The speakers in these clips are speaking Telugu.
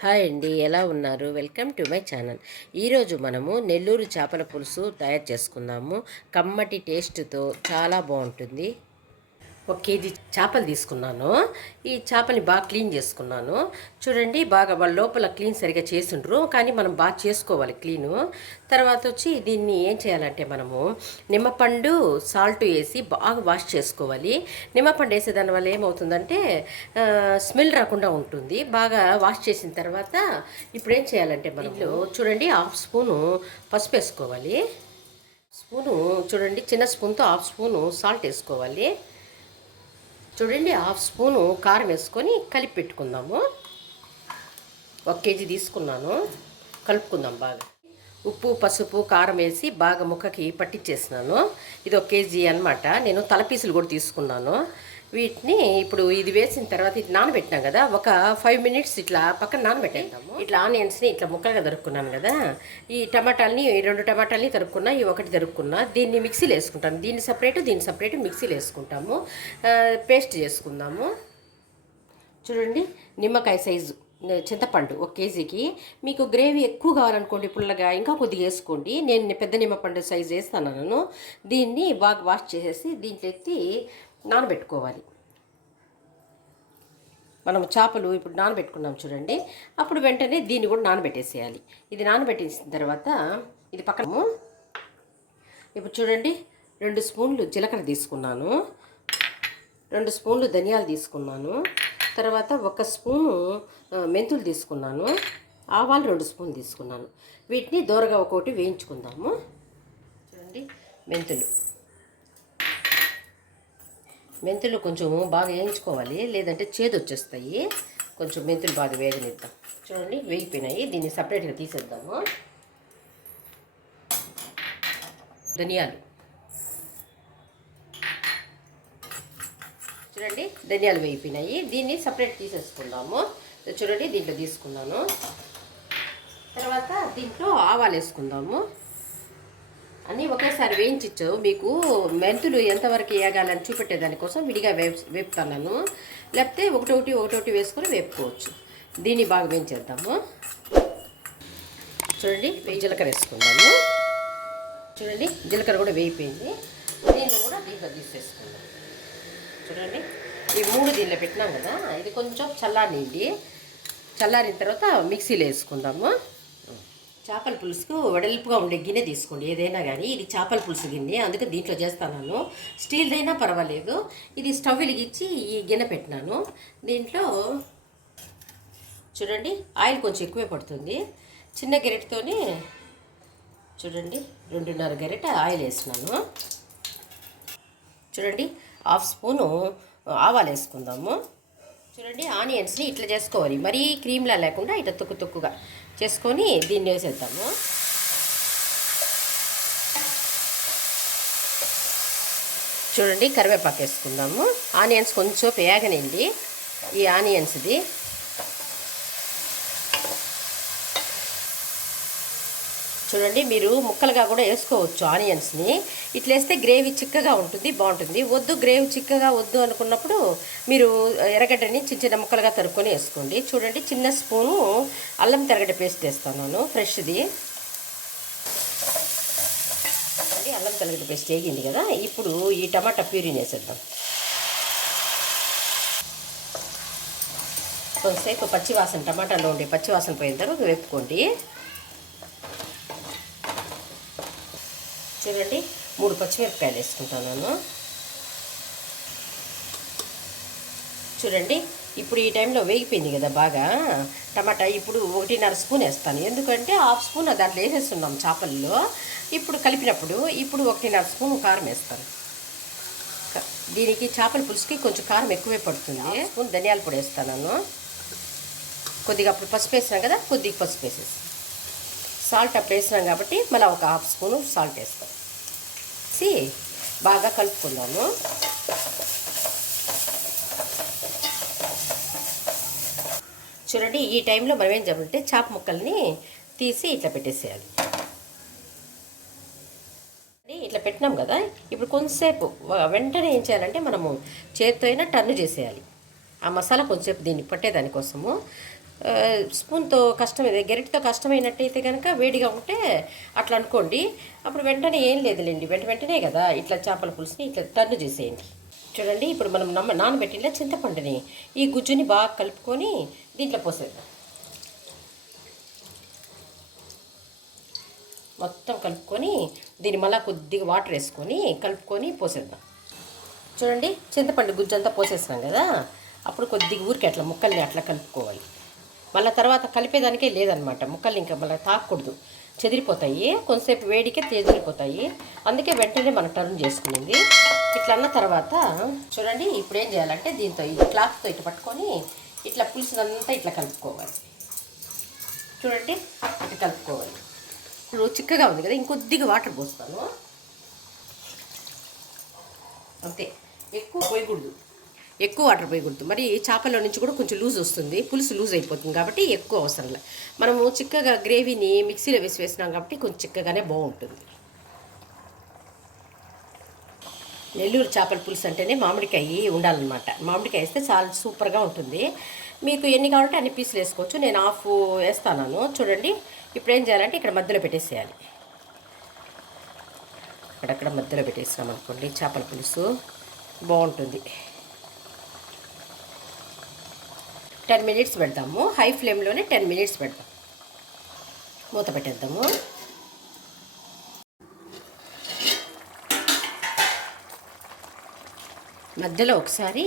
హాయ్ అండి, ఎలా ఉన్నారు? Welcome to my channel. ఈరోజు మనము నెల్లూరు చేపల పులుసు తయారు చేసుకుందాము. కమ్మటి టేస్ట్తో చాలా బాగుంటుంది. 1 కేజీ చేపలు తీసుకున్నాను. ఈ చేపని బాగా క్లీన్ చేసుకున్నాను. చూడండి, బాగా వాళ్ళ లోపల క్లీన్ సరిగా చేసిండ్రు, కానీ మనం బాగా చేసుకోవాలి క్లీను. తర్వాత వచ్చి దీన్ని ఏం చేయాలంటే మనము నిమ్మపండు సాల్ట్ వేసి బాగా వాష్ చేసుకోవాలి. నిమ్మపండు వేసే దానివల్ల ఏమవుతుందంటే స్మెల్ రాకుండా ఉంటుంది. బాగా వాష్ చేసిన తర్వాత ఇప్పుడు ఏం చేయాలంటే మనలో చూడండి, 1/2 స్పూను పసుపు వేసుకోవాలి. చూడండి, చిన్న స్పూన్తో 1/2 స్పూను సాల్ట్ వేసుకోవాలి. చూడండి, 1/2 స్పూను కారం వేసుకొని కలిపి పెట్టుకుందాము. 1 కేజీ తీసుకున్నాను, కలుపుకుందాం బాగా. ఉప్పు, పసుపు, కారం వేసి బాగా ముక్కకి పట్టించేసినాను. ఇది 1 కేజీ అనమాట. నేను తలపీసులు కూడా తీసుకున్నాను. వీటిని ఇప్పుడు ఇది వేసిన తర్వాత ఇది నానబెట్టినాం కదా, ఒక 5 మినిట్స్ ఇట్లా పక్కన నానబెట్టేద్దాము. ఇట్లా ఆనియన్స్ని ఇట్లా ముక్కలుగా తరుక్కున్నాను కదా, ఈ టమాటాలని 2 టమాటాలని తరుక్కున్నా, ఈ 1 తరుక్కున్నా. దీన్ని మిక్సీలో వేసుకుంటాను. దీన్ని సపరేట్ మిక్సీలో వేసుకుంటాము. పేస్ట్ చేసుకుందాము. చూడండి, నిమ్మకాయ సైజు చింతపండు 1 కేజీకి. మీకు గ్రేవీ ఎక్కువ కావాలనుకోండి, పుల్లగా ఇంకా కొద్దిగా వేసుకోండి. నేను పెద్ద నిమ్మపండు సైజు వేస్తాను. దీన్ని బాగా వాష్ చేసేసి దీంట్లో ఎత్తి నానబెట్టుకోవాలి. మనం చేపలు ఇప్పుడు నానబెట్టుకున్నాం చూడండి, అప్పుడు వెంటనే దీన్ని కూడా నానబెట్టేసేయాలి. ఇది నానబెట్టేసిన తర్వాత ఇది పక్కన ఇప్పుడు చూడండి, 2 స్పూన్లు జీలకర్ర తీసుకున్నాను, 2 స్పూన్లు ధనియాలు తీసుకున్నాను, తర్వాత 1 స్పూను మెంతులు తీసుకున్నాను, ఆవాలు 2 స్పూన్లు తీసుకున్నాను. వీటిని దోరగా ఒక్కొక్కటి వేయించుకుందాము. చూడండి, మెంతులు కొంచెం బాగా వేయించుకోవాలి, లేదంటే చేదు వచ్చేస్తాయి. కొంచెం మెంతులు బాగా వేగనిద్దాం. చూడండి, వేగిపోయినాయి. దీన్ని సపరేట్గా తీసేద్దాము. ధనియాలు చూడండి, ధనియాలు వేగిపోయినాయి. దీన్ని సపరేట్ తీసేసుకుందాము. చూడండి, దీంట్లో తీసుకున్నాను. తర్వాత దీంట్లో ఆవాలు వేసుకుందాము. అన్నీ ఒకేసారి వేయించచ్చు. మీకు మెంతులు ఎంతవరకు వేగాలని చూపెట్టేదానికోసం విడిగా వేపుతాను. లేకపోతే ఒకటొకటి వేసుకొని వేపుకోవచ్చు. దీన్ని బాగా వేయించేద్దాము. చూడండి, జీలకర్ర వేసుకుందాము. చూడండి, జీలకర్ర కూడా వేగిపోయింది. దీన్ని కూడా దీంట్లో తీసేసుకుందాం. చూడండి, ఈ 3 దీనిలో పెట్టినాం కదా, ఇది కొంచెం చల్లారిన తర్వాత మిక్సీలో వేసుకుందాము. చేపల పులుసుకు వెడల్పుగా ఉండే గిన్నె తీసుకోండి, ఏదైనా కానీ. ఇది చేపల పులుసు గిన్నె, అందుకే దీంట్లో చేస్తాను. స్టీల్దైనా పర్వాలేదు. ఇది స్టవ్ వెలిగించి ఈ గిన్నె పెట్టినాను. దీంట్లో చూడండి, ఆయిల్ కొంచెం ఎక్కువే పడుతుంది. చిన్న గెరెట్తోనే చూడండి 2.5 గెరెట్ ఆయిల్ వేసినాను. చూడండి, 1/2 స్పూను ఆవాలు వేసుకుందాము. చూడండి, ఆనియన్స్ని ఇట్లా చేసుకోవాలి, మరీ క్రీమ్లా లేకుండా ఇట్లా తొక్కుగా చేసుకొని దీన్ని వేసేద్దాము. చూడండి, కరివేపాకు వేసుకుందాము. ఆనియన్స్ కొంచెం వేగనండి. ఈ ఆనియన్స్ది చూడండి, మీరు ముక్కలుగా కూడా వేసుకోవచ్చు ఆనియన్స్ని. ఇట్లా వేస్తే గ్రేవీ చిక్కగా ఉంటుంది, బాగుంటుంది. గ్రేవీ చిక్కగా వద్దు అనుకున్నప్పుడు మీరు ఎర్రగడ్డని చిన్న ముక్కలుగా తరుక్కొని వేసుకోండి. చూడండి, చిన్న స్పూను అల్లం తెరగడ్డ పేస్ట్ వేస్తాను, ఫ్రెష్ది. అల్లం తెరగడ్డ పేస్ట్ వేగింది కదా, ఇప్పుడు ఈ టమాటా ప్యూరీని వేసేద్దాం. కొంతసేపు పచ్చివాసన, టమాటాలో ఉండే పచ్చివాసన పోయిన తర్వాత వేపుకోండి. చూడండి, 3 పచ్చిమిరపకాయలు వేసుకుంటాను. చూడండి, ఇప్పుడు ఈ టైంలో వేగిపోయింది కదా బాగా టమాటా. ఇప్పుడు 1.5 స్పూన్ వేస్తాను, ఎందుకంటే 1/2 స్పూన్ దాంట్లో వేసేస్తున్నాం చేపల్లో. ఇప్పుడు కలిపినప్పుడు 1.5 స్పూన్ కారం వేస్తాను. దీనికి చేపల పులుసుకి కొంచెం కారం ఎక్కువే పడుతుంది. 1 స్పూన్ ధనియాల పొడి వేస్తాను. కొద్దిగా అప్పుడు పసుపు వేసినాం కదా, కొద్దిగా పసుపు వేసేసి సాల్ట్ అప్పుడు వేసినాం కాబట్టి మళ్ళీ ఒక 1/2 స్పూను సాల్ట్ వేస్తాం. బాగా కలుపుకుందాము. చూడండి, ఈ టైంలో మనం ఏం చేయాలంటే చేప ముక్కల్ని తీసి ఇట్లా పెట్టేసేయాలి. ఇట్లా పెట్టినాం కదా, ఇప్పుడు కొంతసేపు వెంటనే ఏం చేయాలంటే మనము చేతితో అయినా టర్న్ చేసేయాలి. ఆ మసాలా కొంచెంసేపు దీన్ని పట్టేదానికోసము స్పూన్తో కష్టమైతే గెరిటితో కష్టమైనట్టయితే కనుక వేడిగా ఉంటే అట్లా అనుకోండి. అప్పుడు వెంటనే ఏం లేదులేండి, వెంటనే కదా ఇట్లా చేపల పులుసుని ఇట్లా టర్న్ చేసేయండి. చూడండి, ఇప్పుడు మనం నానబెట్టిన చింతపండుని ఈ గుజ్జుని బాగా కలుపుకొని దీంట్లో పోసేద్దాం. మొత్తం కలుపుకొని దీన్ని మళ్ళీ కొద్దిగా వాటర్ వేసుకొని కలుపుకొని పోసేద్దాం. చూడండి, చింతపండు గుజ్జు అంతా పోసేస్తాం కదా, అప్పుడు కొద్దిగా ఊరికి అట్లా ముక్కల్ని అట్లా కలుపుకోవాలి. మళ్ళీ తర్వాత కలిపేదానికే లేదనమాట, ముక్కల్ని ఇంకా మళ్ళీ తాకూడదు, చెదిరిపోతాయి. కొంతసేపు వేడికే చెదిరిపోతాయి. అందుకే వెంటనే మనం టర్న్ చేసుకునింది. ఇట్లా అన్న తర్వాత చూడండి, ఇప్పుడు ఏం చేయాలంటే దీంతో ఈ క్లాత్తో ఇట్లా పట్టుకొని ఇట్లా పులుసునంతా ఇట్లా కలుపుకోవాలి. చూడండి, ఇట్లా కలుపుకోవాలి. ఇప్పుడు చిక్కగా ఉంది కదా, ఇంకొద్దిగా వాటర్ పోస్తాను అంతే. ఎక్కువ పోయకూడదు, ఎక్కువ వాటర్ పోయకూడదు. మరి చేపల్లో నుంచి కూడా కొంచెం లూజ్ వస్తుంది, పులుసు లూజ్ అయిపోతుంది. కాబట్టి ఎక్కువ అవసరం లేదు. మనము చిక్కగా గ్రేవీని మిక్సీలో వేసినాం కాబట్టి కొంచెం చిక్కగానే బాగుంటుంది. నెల్లూరు చేపల పులుసు అంటేనే మామిడికాయ ఉండాలన్నమాట. మామిడికాయ వేస్తే చాలా సూపర్గా ఉంటుంది. మీకు ఎన్ని కావాలంటే అన్ని పీసులు వేసుకోవచ్చు. నేను హాఫ్ వేస్తాను. చూడండి, ఇప్పుడు ఏం చేయాలంటే ఇక్కడ మధ్యలో పెట్టేసేయాలి. అక్కడక్కడ మధ్యలో పెట్టేసినాం అనుకోండి, చేపల పులుసు బాగుంటుంది. 10 మినిట్స్ పెడదాము, హై ఫ్లేమ్లోనే 10 మినిట్స్ పెడదాం. మూత పెట్టేద్దాము. మధ్యలో ఒకసారి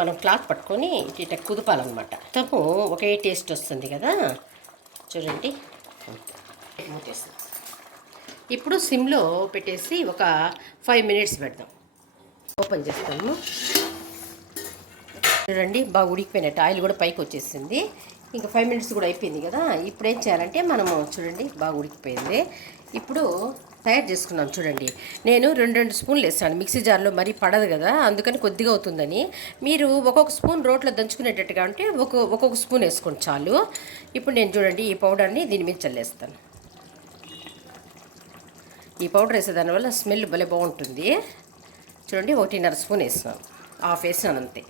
మనం క్లాత్ పట్టుకొని ఇట్లా కుదపాలన్నమాట. మొత్తము ఒకే టేస్ట్ వస్తుంది కదా. చూడండి, మూతేస్తాం. ఇప్పుడు సిమ్లో పెట్టేసి ఒక 5 మినిట్స్ పెడదాం. ఓపెన్ చేస్తాము. చూడండి, బాగా ఉడికిపోయినట్టు ఆయిల్ కూడా పైకి వచ్చేసింది. ఇంకా 5 మినిట్స్ కూడా అయిపోయింది కదా. ఇప్పుడు ఏం చేయాలంటే మనము చూడండి, బాగా ఉడికిపోయింది. ఇప్పుడు తయారు చేసుకున్నాం. చూడండి, నేను 2 స్పూన్లు వేస్తాను మిక్సీ జార్లో, మరీ పడదు కదా, అందుకని కొద్దిగా అవుతుందని. మీరు ఒక్కొక్క స్పూన్ రోట్లో దంచుకునేటట్టుగా ఉంటే ఒక్కొక్క స్పూన్ వేసుకోండి చాలు. ఇప్పుడు నేను చూడండి, ఈ పౌడర్ని దీని మీద చల్లేస్తాను. ఈ పౌడర్ వేసేదానివల్ల స్మెల్ భలే బాగుంటుంది. చూడండి, 1.5 స్పూన్ వేస్తున్నాను, హాఫ్ వేసినాను అంతే.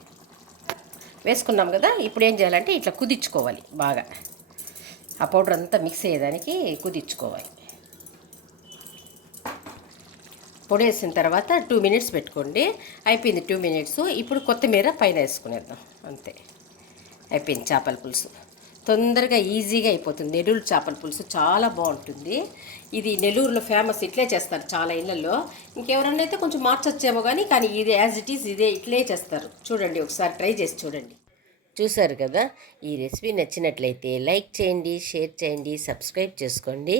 వేసుకున్నాం కదా. ఇప్పుడు ఏం చేయాలంటే ఇట్లా కుదించుకోవాలి బాగా. ఆ పౌడర్ అంతా మిక్స్ అయ్యేదానికి కుదించుకోవాలి. పొడి వేసిన తర్వాత 2 మినిట్స్ పెట్టుకోండి. అయిపోయింది 2 మినిట్స్. ఇప్పుడు కొత్తిమీర పైన వేసుకునేద్దాం అంతే. అయిపోయింది చేపల పులుసు. తొందరగా ఈజీగా అయిపోతుంది. నెల్లూరు చేపల పులుసు చాలా బాగుంటుంది. ఇది నెల్లూరులో ఫేమస్, ఇట్లే చేస్తారు చాలా ఇళ్ళల్లో. ఇంకెవరన్నా అయితే కొంచెం మార్చొచ్చేమో కానీ ఇది యాజ్ ఇట్ ఈస్ ఇదే, ఇట్లే చేస్తారు. చూడండి, ఒకసారి ట్రై చేసి చూడండి. చూసారు కదా. ఈ రెసిపీ నచ్చినట్లయితే లైక్ చేయండి, షేర్ చేయండి, సబ్స్క్రైబ్ చేసుకోండి.